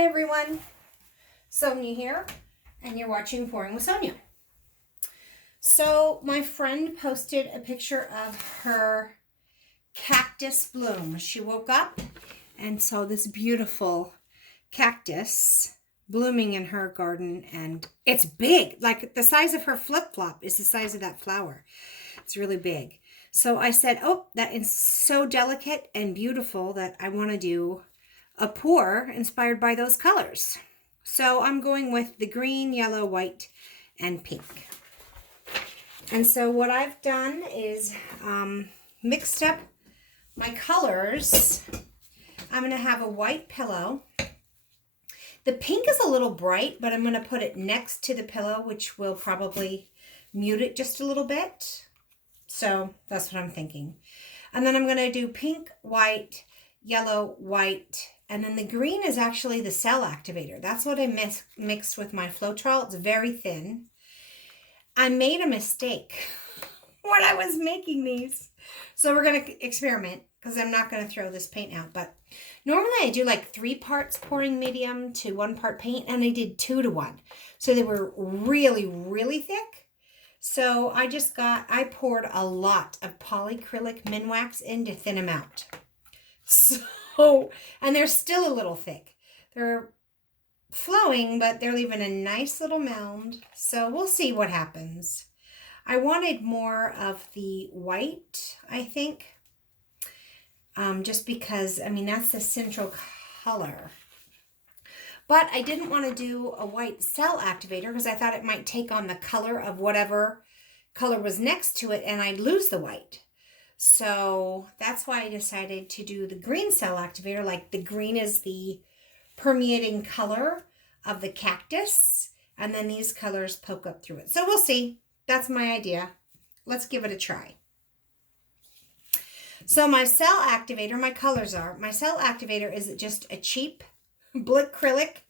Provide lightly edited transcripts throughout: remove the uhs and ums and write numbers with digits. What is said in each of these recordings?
Hi everyone, Sonia here, and you're watching Pouring with Sonia. So my friend posted a picture of her cactus bloom. She woke up and saw this beautiful cactus blooming in her garden, and it's big, like the size of her flip-flop is the size of that flower. It's really big. So I said, oh, that is so delicate and beautiful that I want to do a pour inspired by those colors. So I'm going with the green, yellow, white, and pink. And so what I've done is mixed up my colors. I'm going to have a white pillow. The pink is a little bright, but I'm going to put it next to the pillow, which will probably mute it just a little bit. So that's what I'm thinking. And then I'm going to do pink, white, yellow, white, and then the green is actually the cell activator. That's what I mixed with my Floetrol. It's very thin. I made a mistake when I was making these. So we're going to experiment because I'm not going to throw this paint out. But normally I do like 3 parts pouring medium to 1 part paint, and I did 2 to 1. So they were really, really thick. So I poured a lot of polyacrylic Minwax in to thin them out. So, and they're still a little thick. They're flowing, but they're leaving a nice little mound. So we'll see what happens. I wanted more of the white, I think. Just because, I mean, that's the central color. But I didn't want to do a white cell activator because I thought it might take on the color of whatever color was next to it and I'd lose the white. So that's why I decided to do the green cell activator. Like the green is the permeating color of the cactus, and then these colors poke up through it. So we'll see. That's my idea. Let's give it a try. So my cell activator, my colors are, my cell activator is just a cheap Blick acrylic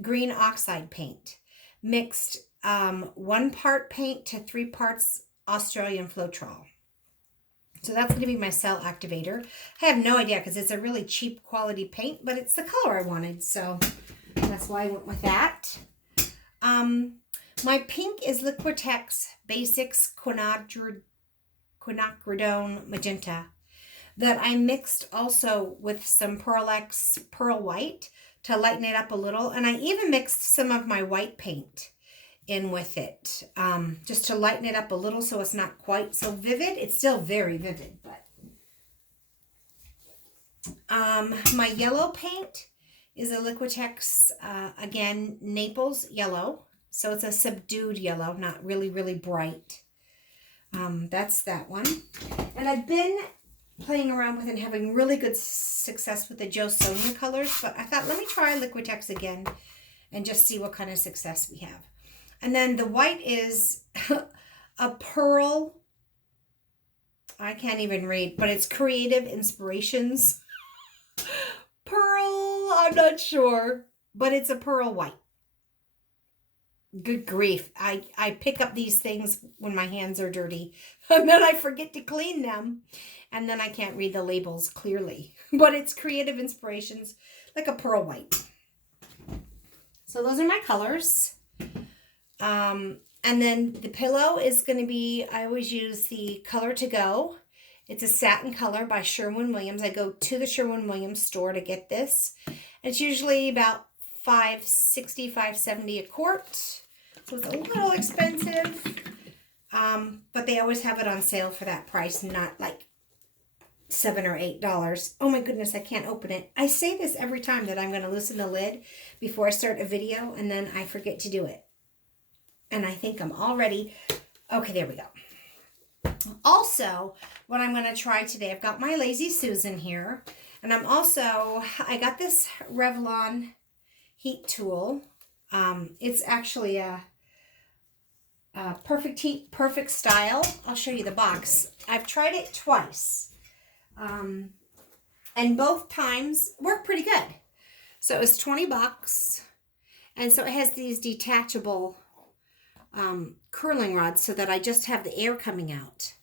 green oxide paint. Mixed 1 part paint to 3 parts Australian Floetrol. So that's going to be my cell activator. I have no idea because it's a really cheap quality paint, but it's the color I wanted. So that's why I went with that. My pink is Liquitex Basics Quinacridone Magenta that I mixed also with some Pearl X Pearl White to lighten it up a little. And I even mixed some of my white paint in with it, just to lighten it up a little so it's not quite so vivid. It's still very vivid, but my yellow paint is a Liquitex, again, Naples yellow. So it's a subdued yellow, not really, really bright. That's that one. And I've been playing around with and having really good success with the Jo Sonia colors, but I thought, let me try Liquitex again and just see what kind of success we have. And then the white is a pearl. I can't even read, but it's Creative Inspirations. Pearl, I'm not sure, but it's a pearl white. Good grief. I pick up these things when my hands are dirty, and then I forget to clean them, and then I can't read the labels clearly. But it's Creative Inspirations, like a pearl white. So those are my colors. And then the pillow is going to be, I always use the Color to Go. It's a satin color by Sherwin-Williams. I go to the Sherwin-Williams store to get this. It's usually about $5.60, $5.70 a quart. So it's a little expensive. But they always have it on sale for that price, not like $7 or $8. Oh my goodness, I can't open it. I say this every time that I'm going to loosen the lid before I start a video, and then I forget to do it. And I think I'm all ready. Okay, there we go. Also, what I'm going to try today, I've got my Lazy Susan here. And I got this Revlon heat tool. It's actually a Perfect Heat, Perfect Style. I'll show you the box. I've tried it twice. And both times worked pretty good. So it was 20 bucks. And so it has these detachable curling rods so that I just have the air coming out.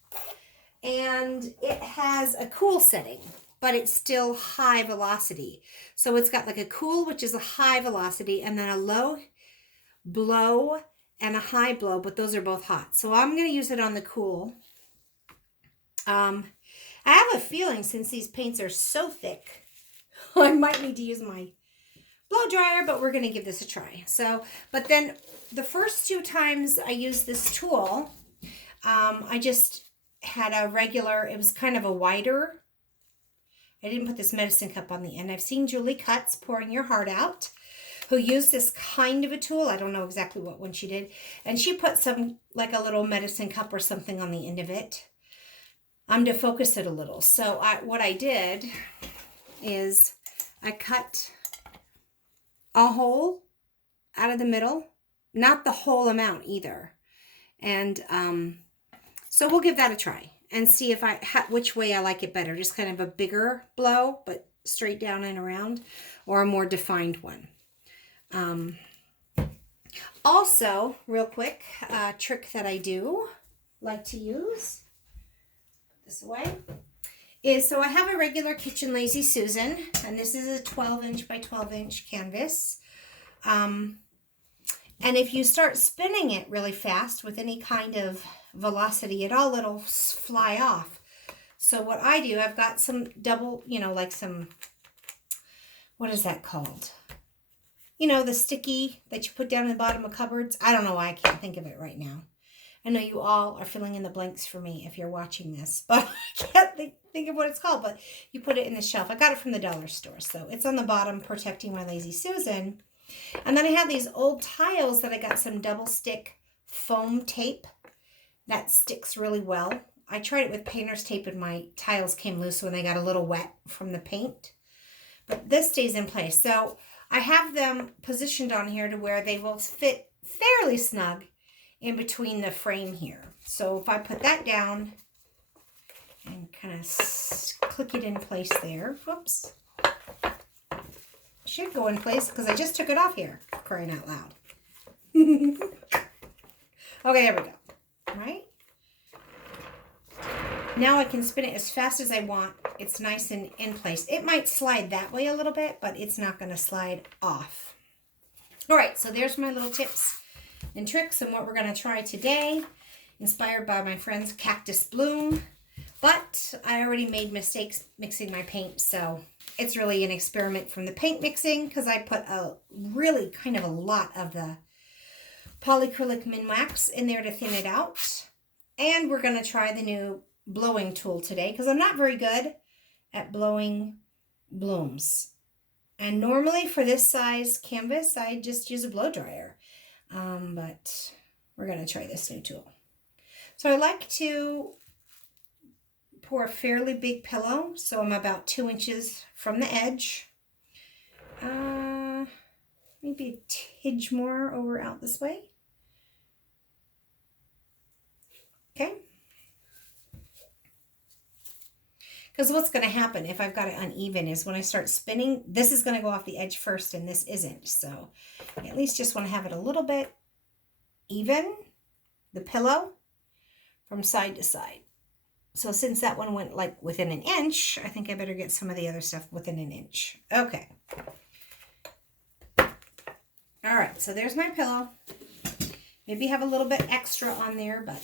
And it has a cool setting. but it's still high velocity. So it's got like a cool, which is a high velocity, and then a low blow and a high blow, but those are both hot. So I'm going to use it on the cool. I have a feeling since these paints are so thick, I might need to use my blow dryer, but we're going to give this a try. So, but then the first 2 times I used this tool, I just had a regular, it was kind of a wider. I didn't put this medicine cup on the end. I've seen Julie Cuts, Pouring Your Heart Out, who used this kind of a tool. I don't know exactly what one she did. And she put some, like a little medicine cup or something on the end of it to focus it a little. So what I did is I cut a hole out of the middle, not the whole amount either. And so we'll give that a try and see if which way I like it better. Just kind of a bigger blow, but straight down and around, or a more defined one. Also, real quick, a trick that I do like to use, put this away, is so I have a regular Kitchen Lazy Susan, and this is a 12-inch by 12-inch canvas. And if you start spinning it really fast with any kind of velocity at all, it'll fly off. So what I do, I've got some double, like some, what is that called? The sticky that you put down in the bottom of cupboards. I don't know why I can't think of it right now. I know you all are filling in the blanks for me if you're watching this, but I can't think of what it's called, but you put it in the shelf. I got it from the dollar store, so it's on the bottom, protecting my Lazy Susan. And then I have these old tiles that I got some double stick foam tape that sticks really well. I tried it with painter's tape and my tiles came loose when they got a little wet from the paint, but this stays in place. So I have them positioned on here to where they will fit fairly snug in between the frame here. So if I put that down and kind of click it in place there, whoops, should go in place because I just took it off here, crying out loud. Okay, there we go. All right. Now I can spin it as fast as I want. It's nice and in place. It might slide that way a little bit, but it's not going to slide off. All right, so there's my little tips and tricks and what we're going to try today, inspired by my friend's Cactus Bloom. But I already made mistakes mixing my paint, so it's really an experiment from the paint mixing because I put a really kind of a lot of the polyacrylic Minwax in there to thin it out. And we're going to try the new blowing tool today because I'm not very good at blowing blooms. And normally for this size canvas, I just use a blow dryer. But we're going to try this new tool. So I like to pour a fairly big pillow, so I'm about 2 inches from the edge. Maybe a tidge more over out this way. Okay. Because what's going to happen if I've got it uneven is when I start spinning, this is going to go off the edge first and this isn't. So I at least just want to have it a little bit even, the pillow, from side to side. So since that one went like within an inch, I think I better get some of the other stuff within an inch. Okay. All right, so there's my pillow. Maybe have a little bit extra on there, but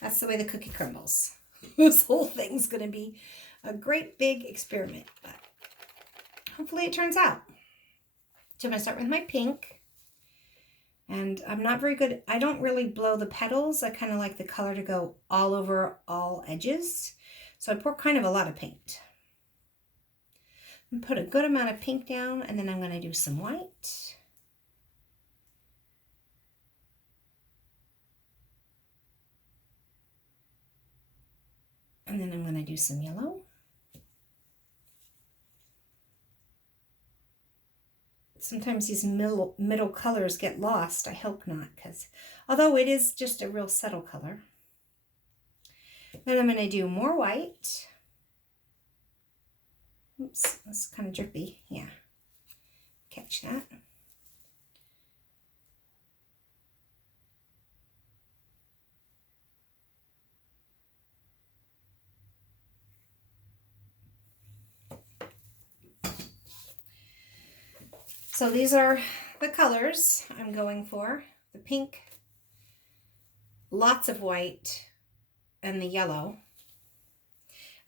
that's the way the cookie crumbles. This whole thing's going to be a great big experiment, but hopefully it turns out. So I'm going to start with my pink. And I'm not very good. I don't really blow the petals. I kind of like the color to go all over all edges. So I pour kind of a lot of paint. And put a good amount of pink down, and then I'm going to do some white. And then I'm going to do some yellow. Sometimes these middle colors get lost. I hope not, because although it is just a real subtle color. Then I'm going to do more white. Oops, that's kind of drippy. Yeah, catch that. So these are the colors I'm going for. The pink, lots of white, and the yellow.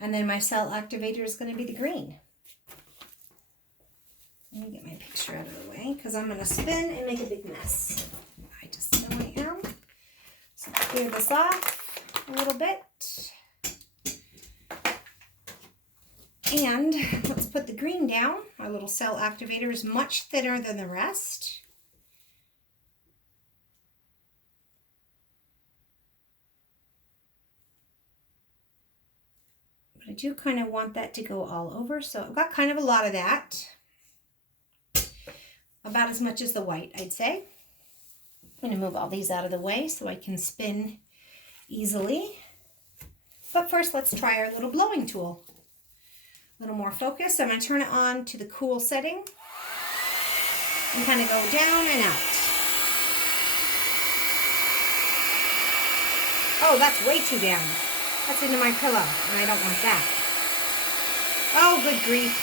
And then my cell activator is going to be the green. Let me get my picture out of the way because I'm going to spin and make a big mess. I just know I am. So clear this off a little bit. And let's put the green down. Our little cell activator is much thinner than the rest. But I do kind of want that to go all over. So I've got kind of a lot of that. About as much as the white, I'd say. I'm going to move all these out of the way so I can spin easily. But first, let's try our little blowing tool. A little more focus. I'm going to turn it on to the cool setting and kind of go down and out. Oh, that's way too down. That's into my pillow, and I don't want that. Oh, good grief.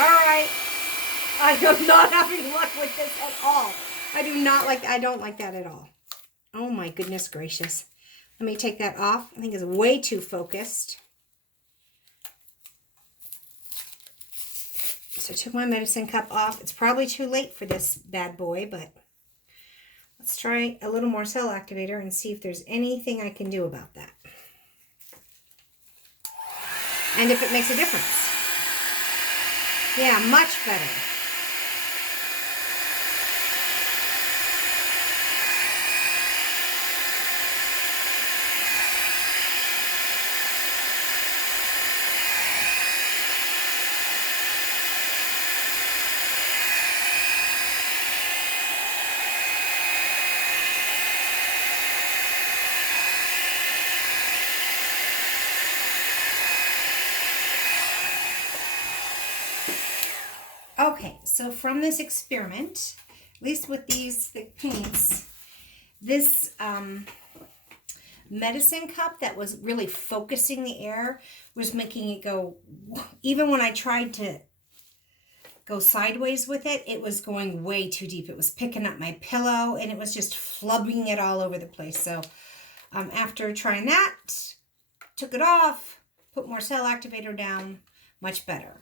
All right. I am not having luck with this at all. I don't like that at all. Oh my goodness gracious. Let me take that off. I think it's way too focused. So I took my medicine cup off. It's probably too late for this bad boy, but let's try a little more cell activator and see if there's anything I can do about that. And if it makes a difference. Yeah, much better. Okay, so from this experiment, at least with these thick paints, this medicine cup that was really focusing the air was making it go, even when I tried to go sideways with it, it was going way too deep. It was picking up my pillow and it was just flubbing it all over the place. So after trying that, took it off, put more cell activator down, much better.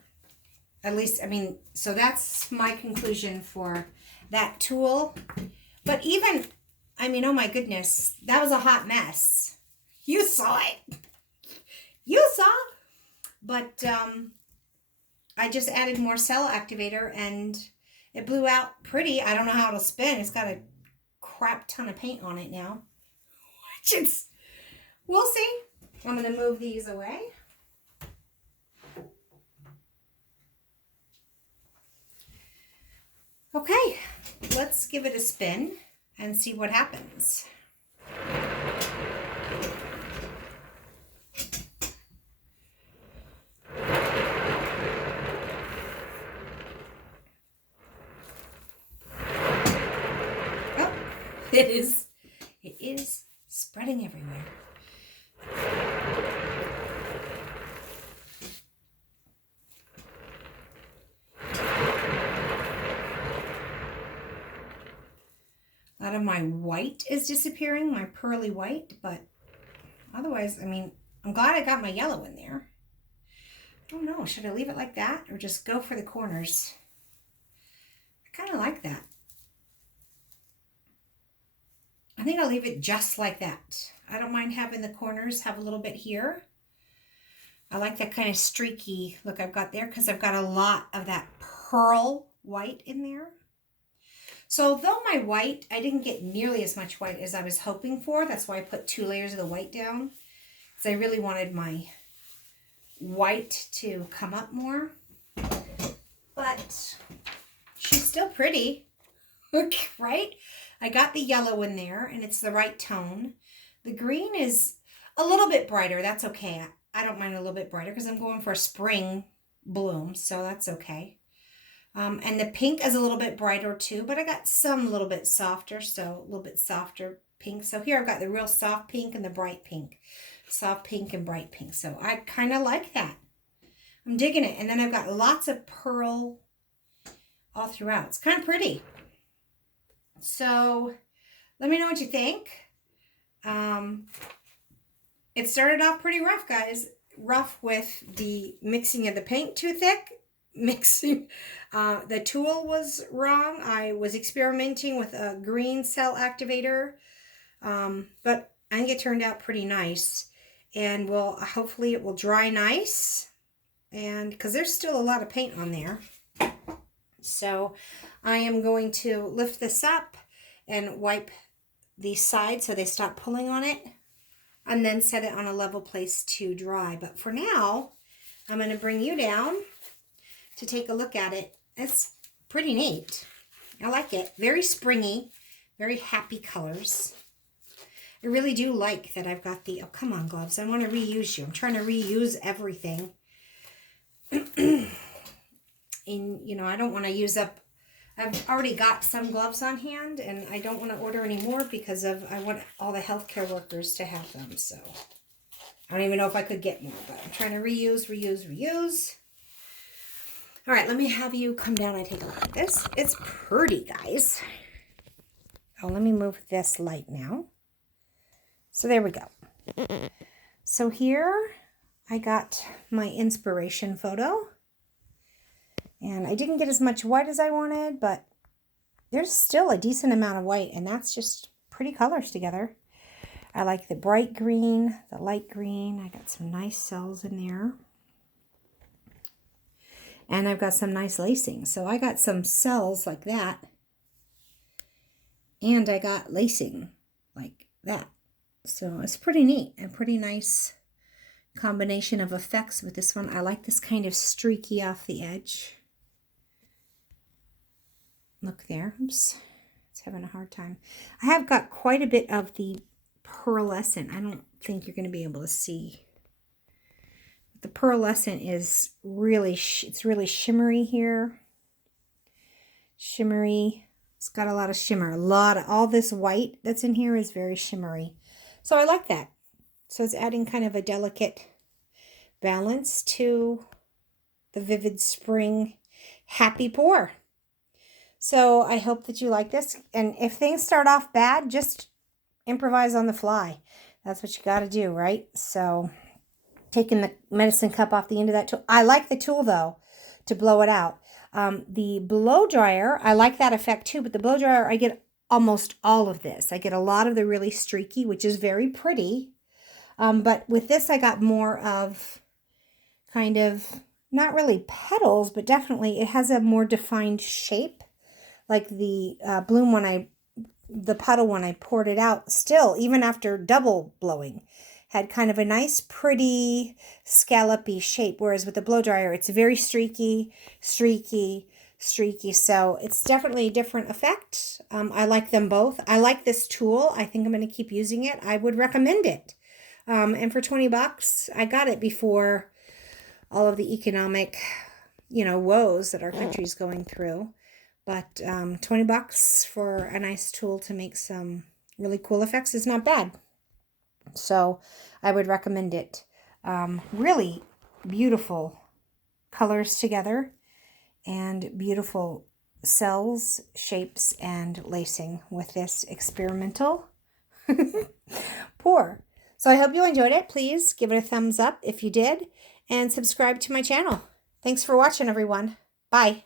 At least, I mean, so that's my conclusion for that tool. But even, I mean, oh my goodness, that was a hot mess. You saw it. You saw. But I just added more cell activator and it blew out pretty. I don't know how it'll spin. It's got a crap ton of paint on it now. Which is, we'll see. I'm going to move these away. Okay, let's give it a spin and see what happens. Oh, it is spreading everywhere. A lot of my white is disappearing, my pearly white, but otherwise, I mean, I'm glad I got my yellow in there. I don't know, should I leave it like that or just go for the corners? I kind of like that. I think I'll leave it just like that. I don't mind having the corners have a little bit here. I like that kind of streaky look I've got there because I've got a lot of that pearl white in there. So though my white, I didn't get nearly as much white as I was hoping for. That's why I put 2 layers of the white down. Because I really wanted my white to come up more. But she's still pretty, right? I got the yellow in there and it's the right tone. The green is a little bit brighter. That's okay. I don't mind a little bit brighter because I'm going for a spring bloom. So that's okay. And the pink is a little bit brighter too, but I got some a little bit softer, so a little bit softer pink. So here I've got the real soft pink and the bright pink. Soft pink and bright pink. So I kind of like that. I'm digging it. And then I've got lots of pearl all throughout. It's kind of pretty. So let me know what you think. It started off pretty rough, guys. Rough with the mixing of the paint too thick. The tool was wrong. I was experimenting with a green cell activator. But I think it turned out pretty nice. And hopefully it will dry nice. And because there's still a lot of paint on there. So I am going to lift this up and wipe the sides so they stop pulling on it. And then set it on a level place to dry. But for now, I'm going to bring you down to take a look at it. It's pretty neat. I like it. Very springy. Very happy colors. I really do like that I've got the... Oh, come on, gloves. I want to reuse you. I'm trying to reuse everything. And, you know, I don't want to use up... I've already got some gloves on hand, and I don't want to order any more because I want all the healthcare workers to have them. So I don't even know if I could get more, but I'm trying to reuse. All right, let me have you come down and take a look at this. It's pretty, guys. Oh, let me move this light now. So there we go. So here I got my inspiration photo. And I didn't get as much white as I wanted, but there's still a decent amount of white, and that's just pretty colors together. I like the bright green, the light green. I got some nice cells in there. And I've got some nice lacing. So I got some cells like that. And I got lacing like that. So it's pretty neat and pretty nice combination of effects with this one. I like this kind of streaky off the edge. Look there. Oops. It's having a hard time. I have got quite a bit of the pearlescent. I don't think you're going to be able to see. The pearlescent is really, it's really shimmery here. Shimmery. It's got a lot of shimmer. All this white that's in here is very shimmery. So I like that. So it's adding kind of a delicate balance to the vivid spring happy pour. So I hope that you like this. And if things start off bad, just improvise on the fly. That's what you got to do, right? So taking the medicine cup off the end of that tool. I like the tool, though, to blow it out. The blow dryer, I like that effect, too. But the blow dryer, I get almost all of this. I get a lot of the really streaky, which is very pretty. But with this, I got more of kind of, not really petals, but definitely it has a more defined shape. Like the bloom the puddle when I poured it out, still, even after double blowing, had kind of a nice, pretty, scallopy shape. Whereas with the blow dryer, it's very streaky. So it's definitely a different effect. I like them both. I like this tool. I think I'm going to keep using it. I would recommend it. And for $20, I got it before all of the economic, woes that our country's going through. But $20 for a nice tool to make some really cool effects is not bad. So I would recommend it. Really beautiful colors together and beautiful cells, shapes, and lacing with this experimental pour. So I hope you enjoyed it. Please give it a thumbs up if you did and subscribe to my channel. Thanks for watching, everyone. Bye.